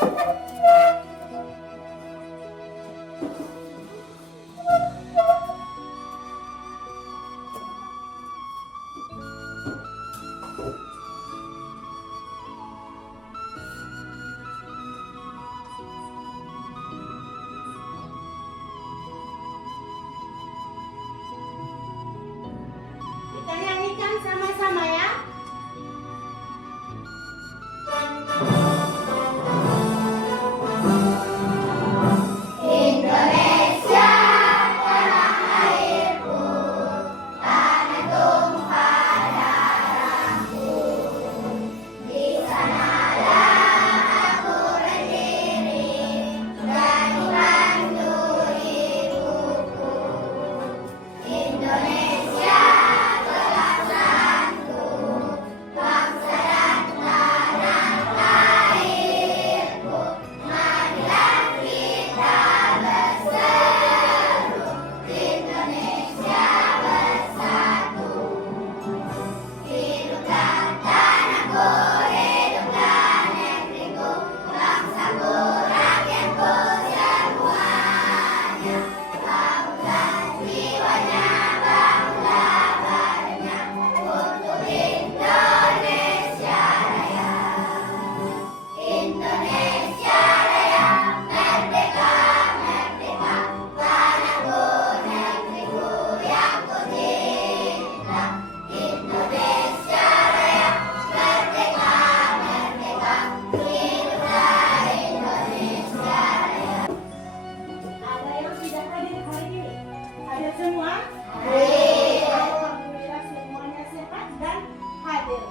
Kita nyanyikan sama-sama ya. Indonesia, tanah airku, tanah tumpah darahku. Di sanalah aku berdiri dan membantu ibuku. Indonesia, belasanku, bangsa dan tanah airku. Marilah kita berseru, Indonesia bersatu. Hiduplah tanahku, hiduplah negeriku, bangsaku, rakyatku semuanya. Bangunlah jiwanya, bangunlah badannya untuk Indonesia Raya. Indonesia Raya, merdeka, merdeka, tanahku, negeriku yang ku cinta. Indonesia Raya, merdeka, merdeka, hiduplah Indonesia Raya. Ada yang tidak hadir hari ini? Hadir semua? Hadir. Alhamdulillah semuanya sehat dan hadir.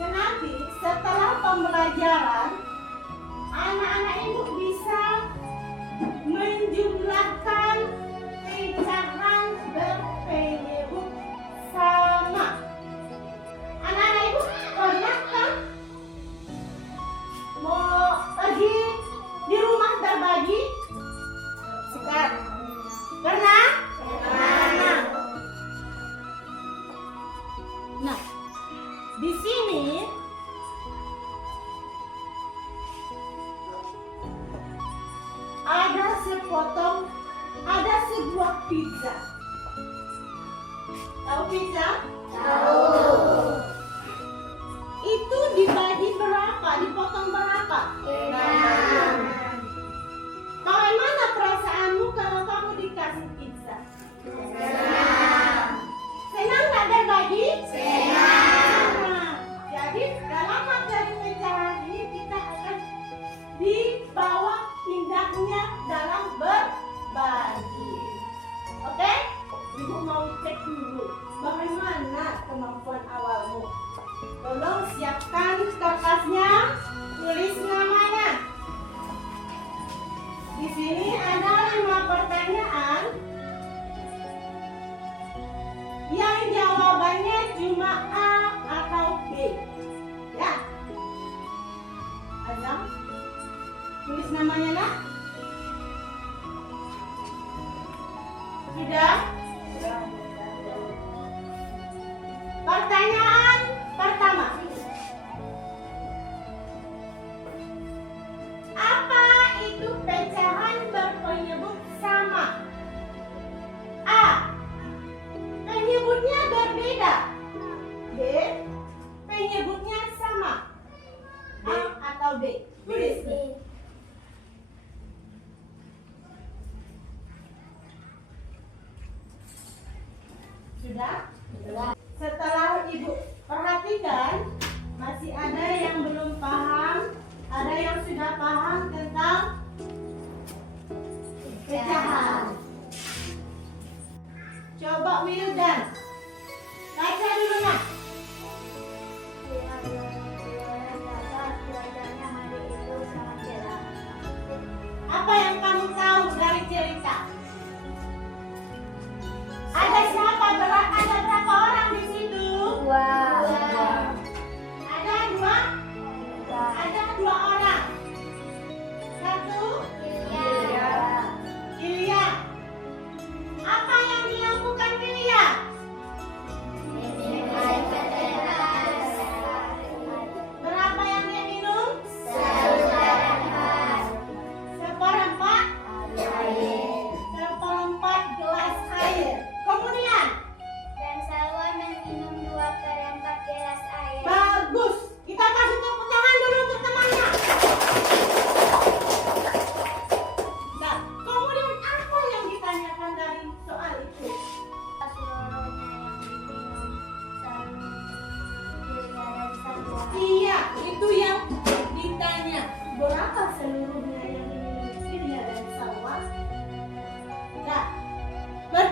Nanti setelah pembelajaran, anak-anak ibu bisa menjumlahkan pecahan berpenyebut sama. Anak-anak ibu pernah kan mau pergi di rumah berbagi? Sekarang pernah? Pernah. Nah, di sini ada sebuah pizza. Tahu pizza? Tahu. Itu dibagi berapa? Dipotong berapa? Enam. Bagaimana perasaanmu kalau kamu dikasih pizza? Senang. Senang nggak berbagi? Senang. Nah, jadi dalam materi pecahan ini kita akan dibawa indahnya dalam berbagi. Oke? Ibu mau cek dulu bagaimana kemampuan awalmu. Tolong siapkan kertasnya, tulis namanya. Di sini ada 5 pertanyaan yang jawabannya cuma A atau B. Ya. Azam, tulis namanya nak. Sudah? Pertanyaan pertama. Apa itu pecahan berpenyebut sama? A. Penyebutnya berbeda. B. Penyebutnya sama. A atau B? Tulis. Sudah? Sudah. Setelah ibu perhatikan, masih ada yang belum paham, ada yang sudah paham tentang pecahan. Coba Wildan, baca dulu nak. Belajarnya hari itu sangat jelas.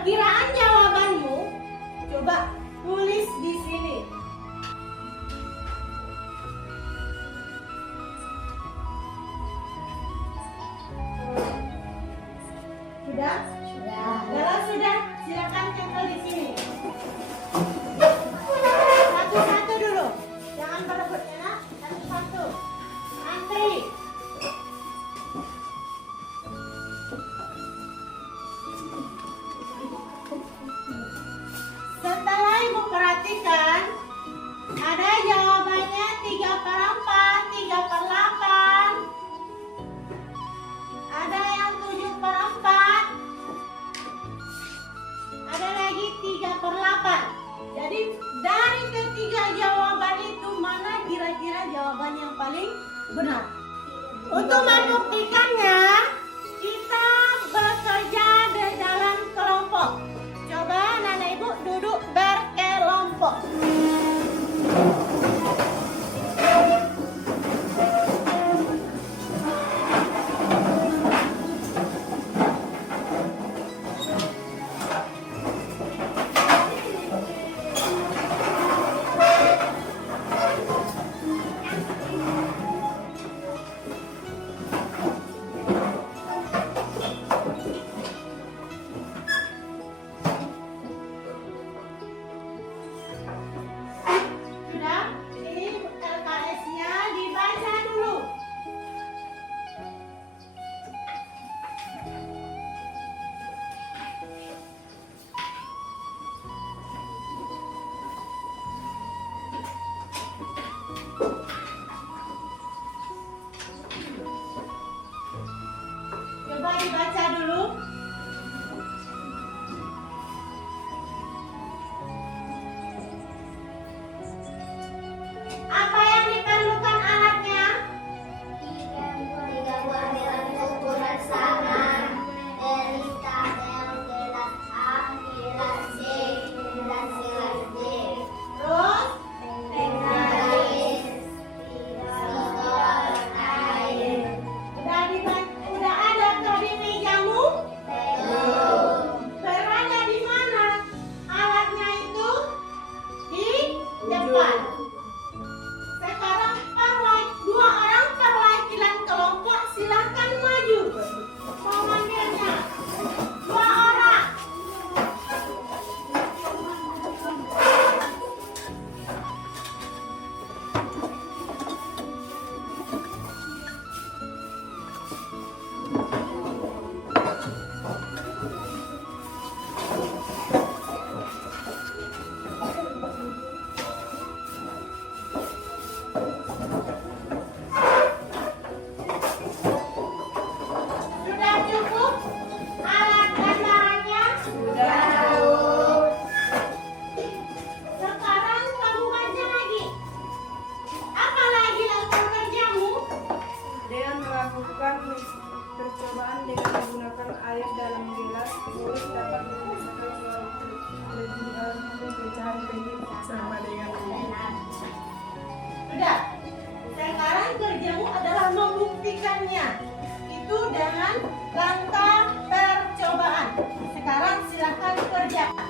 Perkiraan jawabanmu coba tulis di sini. Sudah? Sudah. Kalau sudah, silakan tempel di sini. Satu-satu dulu. Jangan berebut ya. Satu-satu. Antri. Setelah ibu perhatikan, ada jawabannya 3/4, 3/8. Ada yang 7/4. Ada lagi 3/8. Jadi dari ketiga jawaban itu mana kira-kira jawaban yang paling benar? Untuk membuktikannya, kita bekerja di dalam kelompok. Coba anak ibu duduk berkelompok. Sudah? Ini LKS-nya dibaca dulu. Coba dibaca dulu. Apa yang diperlukan alatnya? Tiga buah gelas ukuran sama, dari tabel gelas A, gelas C, gelas D. Terus Garis, spidol, air. udah ada tuh di mejamu? Belum. Berada di mana? Alatnya itu di depan. Sekarang dua orang perwakilan kelompok silakan maju. Komandannya dua orang. Sudah cukup alat dan barangnya? Sudah. Sekarang kamu baca lagi. Apa lagi lakukan kerjamu? Dengan melakukan percobaan dengan menggunakan air dalam gelas, murid dapat menyelesaikan pecahan pendek sama dengan ini. Sudah. Sekarang kerjamu adalah membuktikannya. Itu dengan langkah percobaan. Sekarang silakan kerjakan.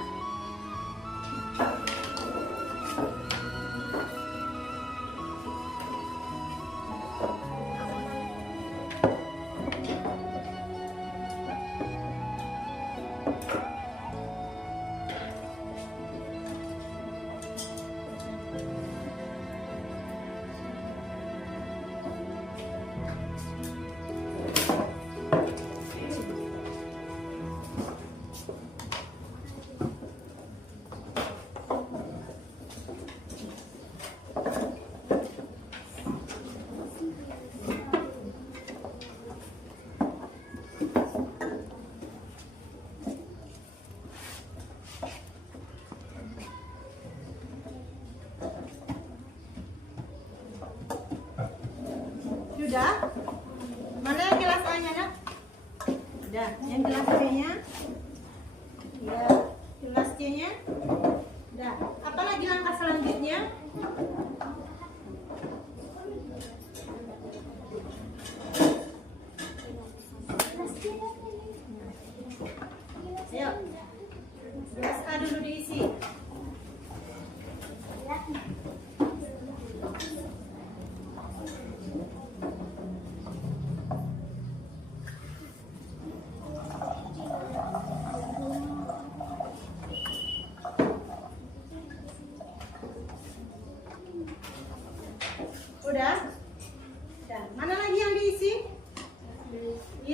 Sudah? Mana yang gelas A-nya, Nak? Sudah. Yang gelas B-nya? Ya. Gelas C-nya? Sudah. Apa lagi langkah selanjutnya? Ayo.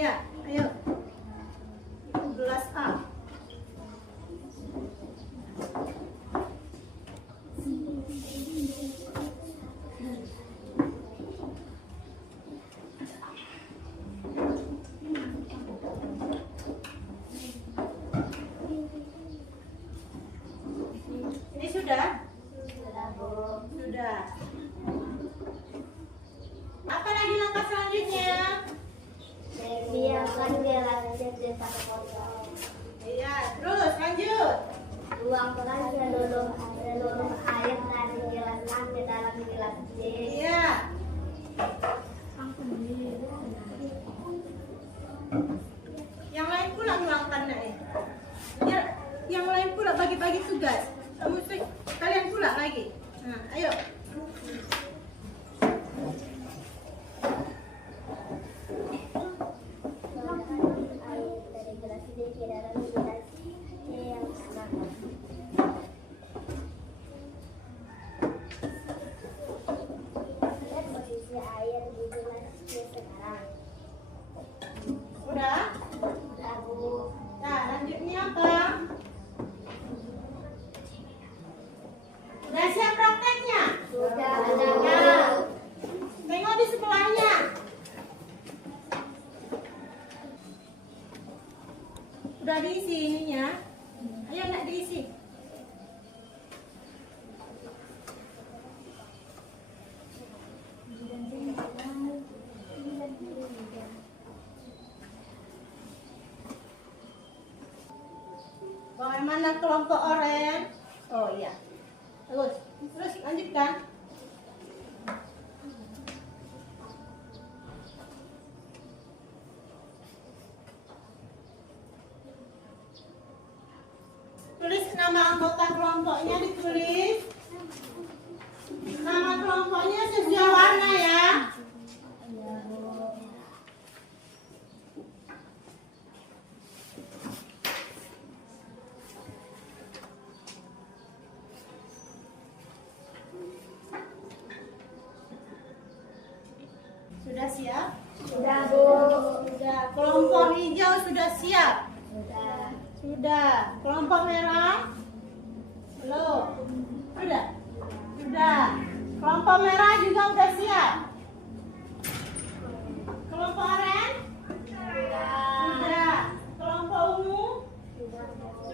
Iya, ayo. Gelas A. Ini sudah? Sudah. Apa lagi langkah selanjutnya? Biarkan gelasnya cetak kosong. Iya, terus lanjut. Tuangkan seluruh air dari gelas A ke dalam gelas B. Iya. Yang lain pula ngulangkan ya. Yang lain pula bagi-bagi tugas. Kalian pula lagi. Nah, ayo. Tuangkan air dari gelas B ke dalam gelas C yang sama. Lihat posisi air di gelas C sekarang. Udah? Sudah, Bu. Nah, lanjutnya apa? Udah siap prakteknya? Sudah. Tengok di sebelahnya. Udah diisi ininya. Ayo nak diisi. Bagaimana kelompok orange? Oh iya. Terus lanjutkan. Tulis nama anggota kelompoknya, ditulis. Nama kelompoknya sesuai warna ya. Sudah siap? Sudah, Bu. Sudah. Kelompok hijau sudah siap? Sudah. Sudah. Kelompok merah? Belum. Sudah? Sudah. Kelompok merah juga sudah siap? Kelompok oranye? Sudah. Kelompok ungu?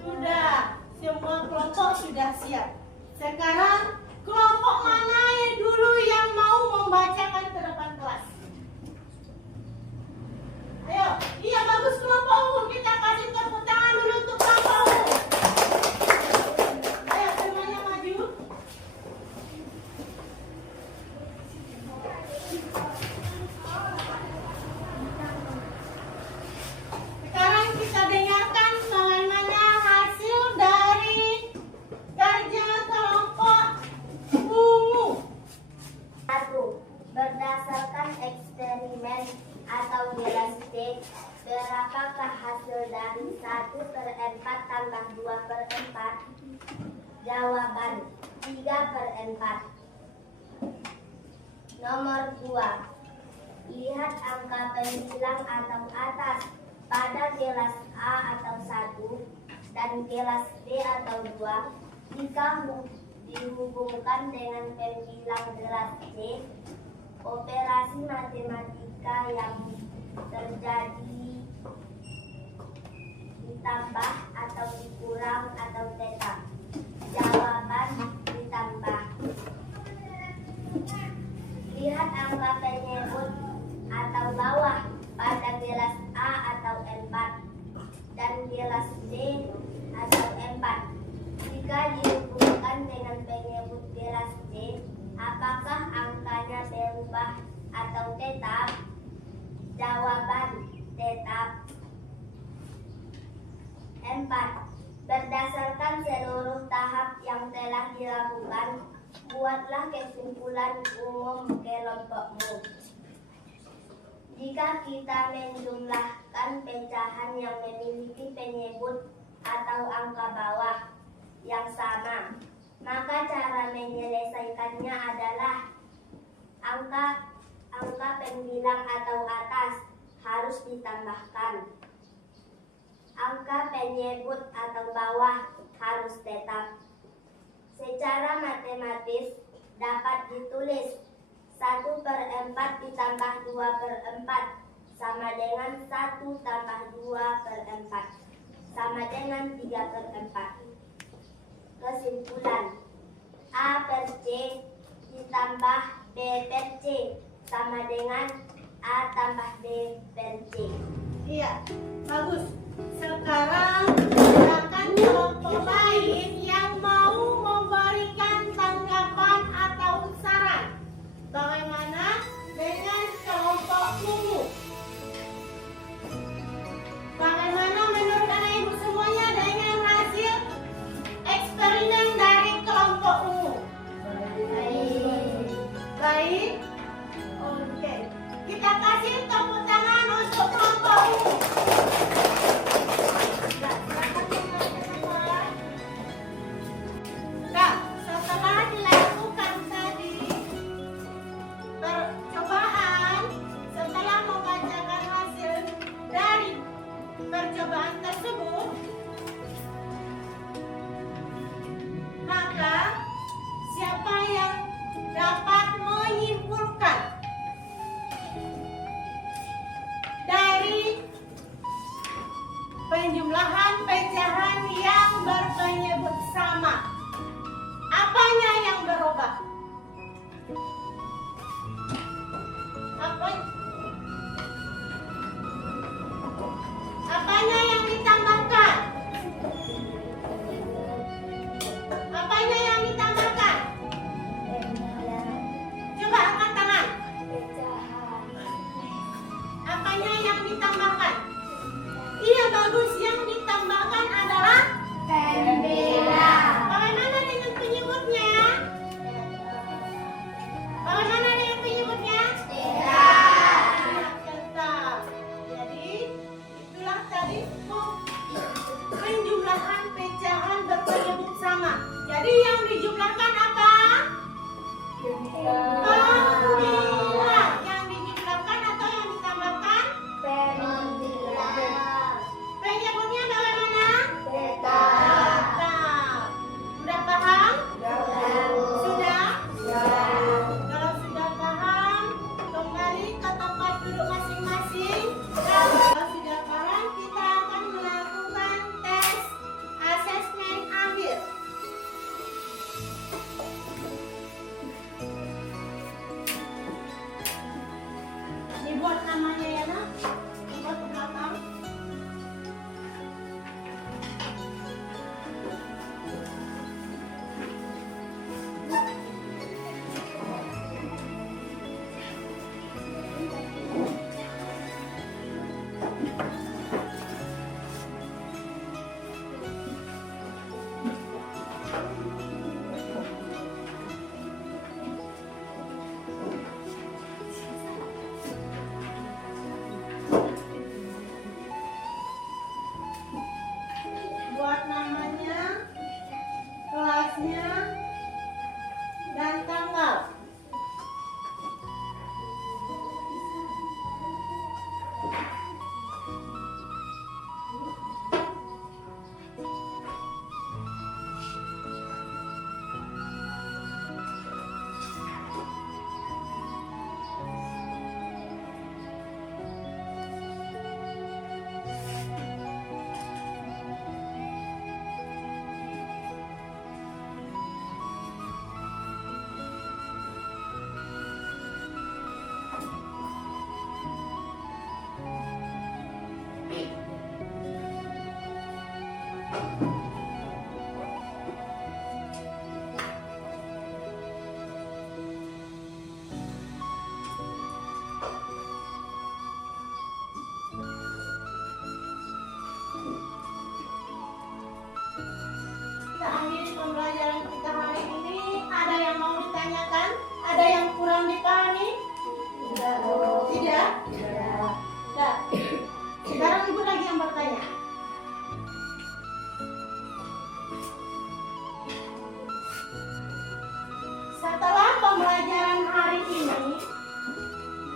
Sudah. Semua kelompok sudah siap. Sekarang kelompok mana yang dulu yang mau membacakan ke depan kelas? Ayo, iya bagus kelompok ungu. Kita kasih tepuk tangan dulu untuk kelompok ungu. Ayo semuanya maju. Sekarang kita dengarkan bagaimana hasil dari kerja kelompok ungu. 1. Berdasarkan eksperimen atau gelas C, berapakah hasil dari 1/4 tambah 2/4? Jawaban 3/4. Nomor 2. Lihat angka pembilang atau atas pada gelas A atau 1 dan gelas B atau 2. Jika dihubungkan dengan pembilang gelas C, operasi matematika yang terjadi ditambah atau dikurang atau tetap. Jawaban ditambah. Lihat angka penyebut atau bawah pada gelas A atau 4 dan gelas B atau 4. Jika dihubungkan dengan penyebut gelas C, apakah angkanya berubah atau tetap? Jawaban tetap. 4. Berdasarkan seluruh tahap yang telah dilakukan, buatlah kesimpulan umum kelompokmu. Jika kita menjumlahkan pecahan yang memiliki penyebut atau angka bawah yang sama, maka cara menyelesaikannya adalah angka pembilang atau atas harus ditambahkan. Angka penyebut atau bawah harus tetap. Secara matematis dapat ditulis 1/4 ditambah 2/4 sama dengan 1 tambah 2/4 sama dengan 3/4. Kesimpulan, A per C ditambah B per C sama dengan A tambah B per C. Iya, bagus. Sekarang silakan kelompok lain yang mau memberikan tanggapan atau saran. Bagaimana dengan kelompok ungu? Bagaimana menurut anak ibu semuanya dengan hasil eksperimen dari kelompok ungu? Baik. Oke. Kita kasih tepuk tangan untuk kelompok ungu. Nah, setelah dilakukan tadi percobaan, setelah membacakan hasil dari percobaan tersebut, maka siapa yang dapat menyimpulkan dari penjumlahan pecahan yang berpenyebut sama? Apanya yang berubah? Apanya yang ditambahkan? Apanya yang ditambahkan? Coba angkat tangan. Apanya yang ditambahkan? Iya, bagus. Yang ditambahkan adalah Pembela. bagaimana dengan penyebutnya? Bagaimana dengan penyebutnya? Tetap. Jadi itulah tadi penjumlahan pecahan berpenyebut sama. Jadi yang dijumlahkan apa? Pembela. Yang dijumlahkan atau yang ditambahkan? Penyebutnya bagaimana? Tetap. Sudah paham? Sudah? Kalau sudah paham, kembali ke tempat duduk masing-masing. Kalau sudah paham, kita akan melakukan tes asesmen akhir. Dibuat namanya ya, nak? Dibuat ke belakang. Buat namanya, kelasnya, dan tanggal. Kita akhiri pembelajaran kita hari ini. Ada yang mau ditanyakan? Ada yang kurang dipahami? Tidak. Tidak? Tidak. Sekarang ibu lagi yang bertanya. Setelah pembelajaran hari ini,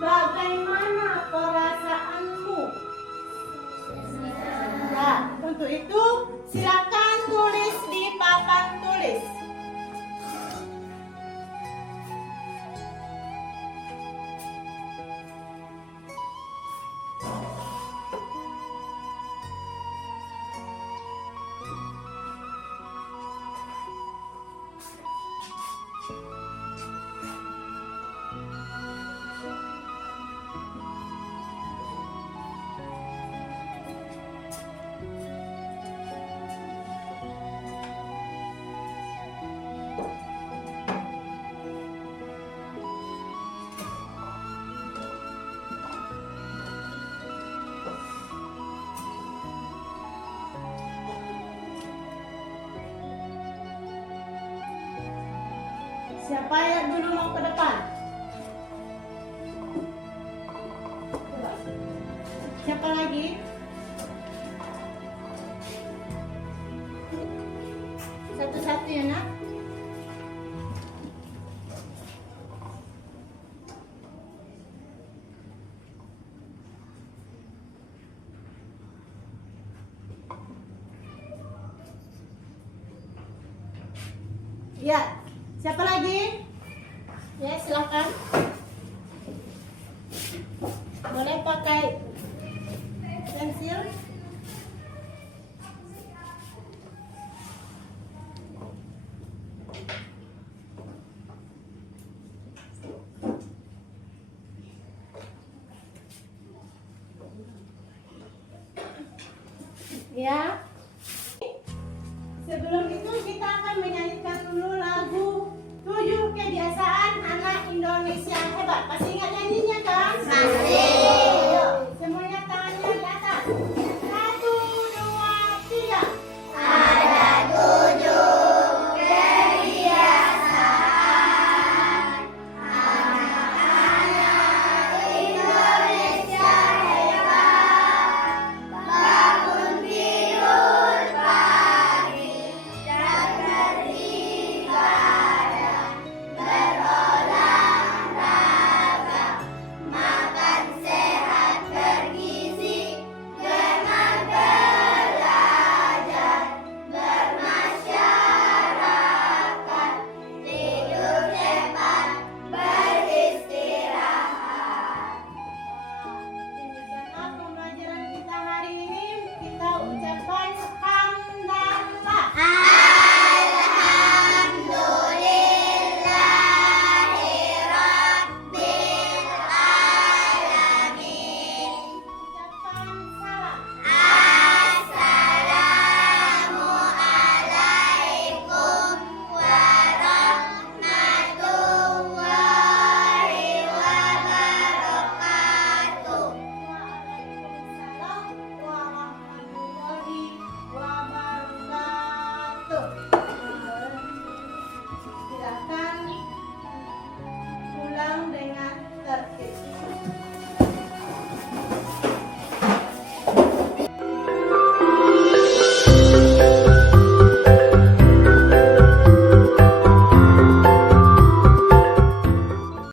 bagaimana perasaan Untuk itu, silakan tulis di papan tulis. Siapa yang dulu mau ke depan? Siapa lagi? Satu-satu ya nak. Ya, siapa lagi? Ya, silakan. Boleh pakai pensil. Ya. Sebelum itu kita akan menyanyi